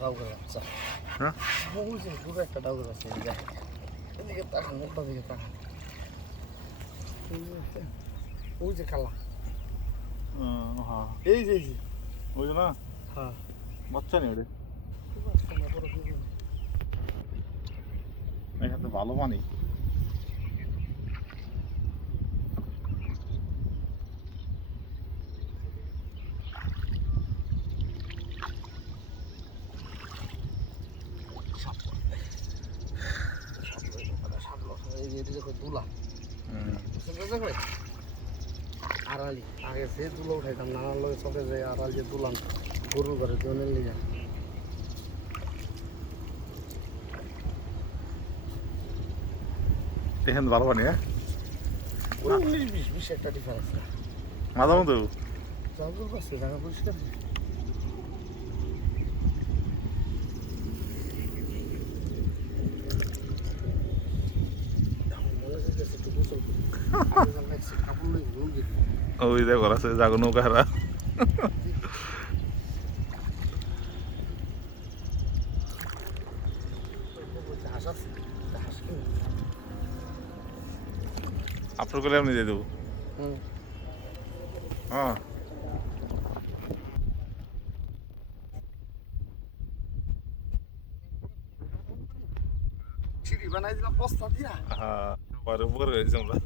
ডাউগার বাচ্চা হ্যাঁ ওই যে পুরো একটা ডাউগার আছে এদিকে তাকান একটা দিকে তাকান ওই যে কালা হ্যাঁ এই যে ওই না হ্যাঁ বাচ্চা নেই ওরে বাচ্চা না বড় কি এখানে তো ভালো পানি দুলা আড়ালি আগে যে দুলো উঠাইতাম নানার লোক চোখে যে আড়াল যে দুলাম গরুর ঘরে জনের লিগে এখানে ভালো পানি হ্যাঁ 19-20 একটা ডিফারেন্স না মাঝে মধ্যে জল পাচ্ছে জায়গা পরিষ্কার মনে হচ্ছে একটু গোসল করি কাপড় লই ঘুম দিই ওই দেখো আছে জাগো নৌকা হারা আপনার করে আমি দিয়ে দেবো হ্যাঁ সিঁড়ি বানাই দিলাম বস্তা দিয়া হ্যাঁ পরে উপকার হয়েছে আমরা